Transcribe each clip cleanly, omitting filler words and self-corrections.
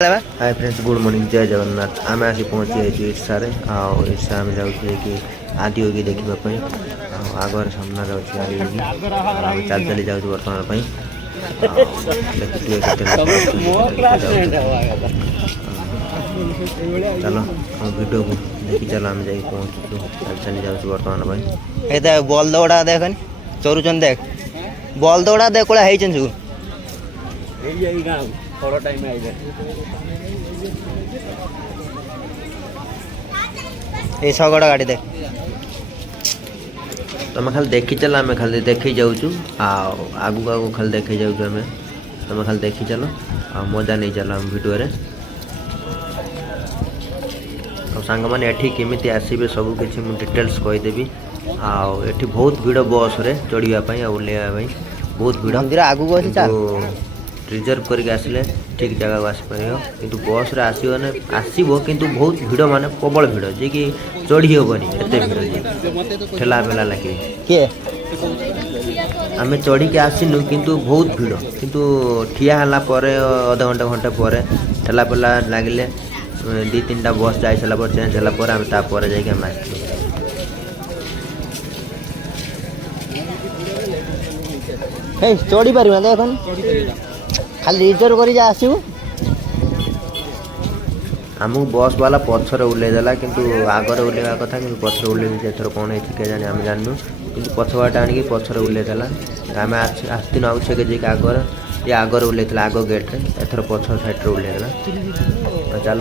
Hi friends, good morning, जय जगन्नाथ। आम आसी पहुँची जाइए ईर्षार ईर्षा आम जाऊँ कि आदियोगी देखापी आगर सामने अच्छे आदियोगी चल चली जाऊँ बर्तमान चलो वीडियो को देखी चलो आम जा पहुँचु चल चली जाऊँ बर्तमान बल दौड़ा देख चरुचन देख बल दौड़ा देख कौड़ा है ये शगड़ गाड़ी देख तुम खाली देखी चल आम खाली देखी जाऊँ आगू आगू खाली देखी जाऊँ आम तुम खाली देखी चल आ मजा नहीं चल आम वीडियो रे सांग मैंने एठी केमिति आसीबे सब किसी मु डिटेल्स कहीदेवी आठी बहुत भीड़ बस रे चढ़ापी ओह्लैया बहुत भीड़ आगू रिजर्व करके आसिले ठीक जगह को आसपार किंतु बस रे आसो किंतु बहुत भीड़ माने प्रबल भीड़ जे कि चढ़ी हेबनी एत भीड़ ठेला पेला लगे किए आम चढ़ी के आसीनु किंतु बहुत भीड़ किंतु ठिया हला परे अध घंटे घंटे पर ठेला पेला लगिले दी तीन टा बस जाई सारा पर चेंज होला पर आम तापर जाके आम चढ़ी पार देखन खाली रिजर्व कर आसू आमको बस वाला पछर ओह्लैदेला किंतु आगर ओह्लैवा कथा कि पछर ओह्लैसी एथर कौन है क्या जाने आम जानू कि पछवाट आनिक पछर ओह्लैदेला आम आसतीन आउ छे जे आगर ये आगर ओह्लैला आग गेट्रे एथर पछर साइड ओह्लैदेला चल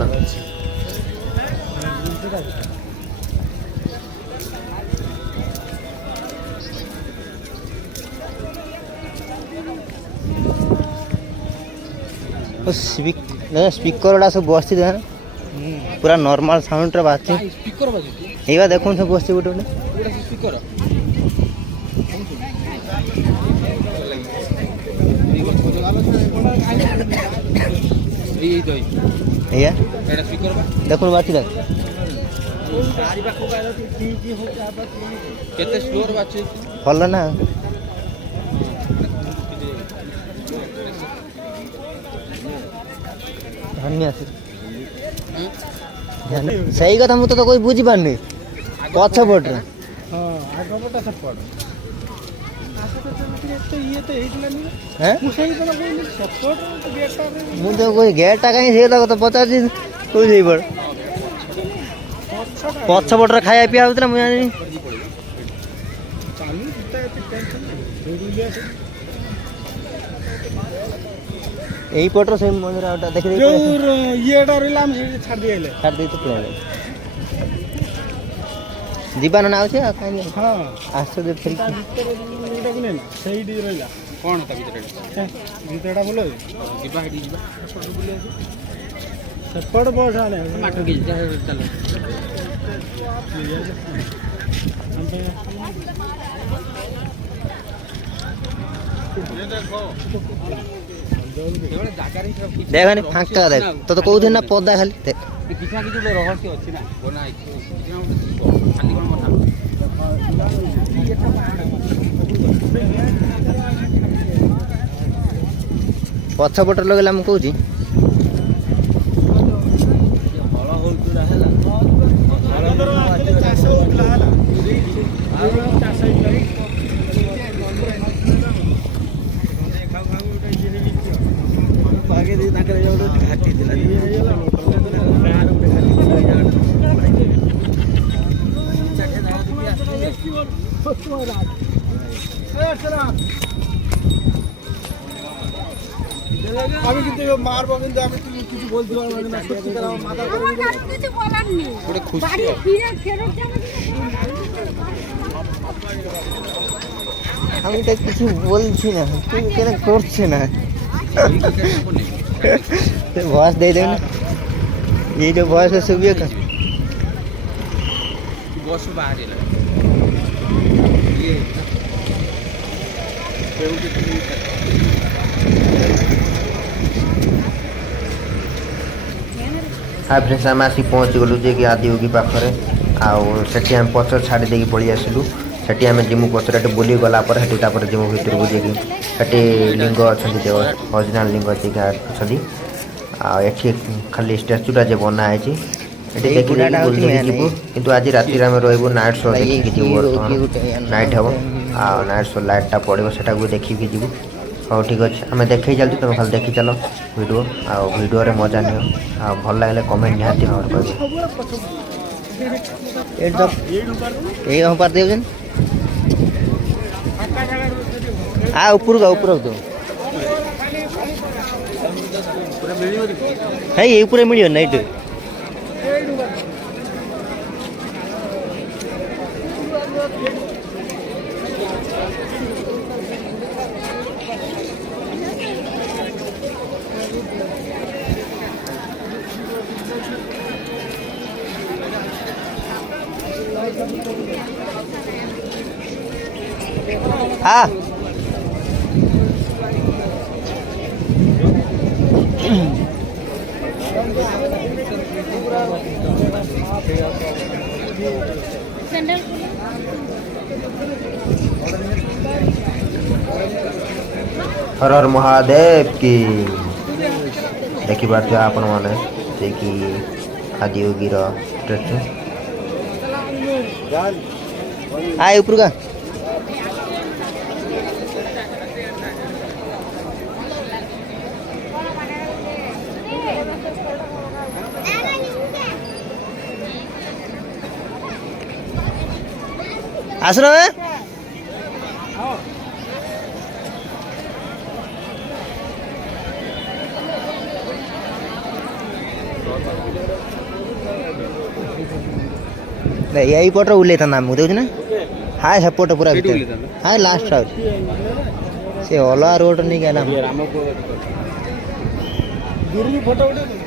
स्पीकर गुड़ा सब बस पूरा नॉर्मल साउंड रे बात स्पीकर देखो सब बस गोटे गोटे स्पीकर देखो बात भल ना सही कथा मुझे तो कोई बुझी पारनी पछपट मुझे कोई गेटा कहीं तो पचार कोई पछपट खाया पिया होता मुझे यही पटर से मंदिर आउटा देख दे ये डरिला हम छाड़ दिए छाड़ दे तो प्लान दीवान ना आछे काई हां आसो दे फिर एटा कि नहीं सही डी रहला कोन ता भीतर भीतरटा बोलो दीवा हेडी दीवा सब बोले सपड़ बस आने माटो की चलो ये देखो देख फांका देख तो कौन ना पदा खाली रहस्य अच्छी ना पछपट लगे मुझे कौची আমি কিন্তু মারবো কিন্তু আমি কিছু বলতে পারবো না সত্যি করে আমার মাথা করে কিছু বলার নেই ওটা খুশি বাড়ি ফিরে ফেরত যাবে আমি তো কিছু বলছি না তুই কেন করছিস না ভয়েস दे दे ना ये जो वॉइस है सुबिया का बॉस बाहर है ये हाय फ्रेंड्स आम आसिक पहुँच गलु जे कि आदियोगी पाखरे आठी आम पचर छाड़ी देकी पलि आसिलु सेठी आम जिमु पचर बुली गला जिमु भितर को जे कि लिंग अच्छा ओरिजिनाल लिंग अच्छी एठी खाली स्टैचूटा जे बना है एठी देखि जीवु किंतु आज राति रे हम रहबो नाइट शो देखि जीवु नाइट हबो आ नाइट शो लाइट टा पड़िबो सेटा को देखि के जीवु हां ठीक अछि हमें देखै चलती तुम खाली देखि चलो वीडियो आ वीडियो रे मजा नियो आ भल लागले कमेंट निहाती हमर कहबो ए हम पर देउजन आ ऊपर दो है ये पूरे मिलियो नाइट हाँ हर हर महादेव की देखी पार्थे आपण माने से कि आदियोगी रो स्टेचू आए ऊपर का आसरो है यही पट उल्ले था नाम मुझे ना हाँ सपोर्ट पूरा हाँ लास्ट से ओला रोड नहीं क्या नाम फोटो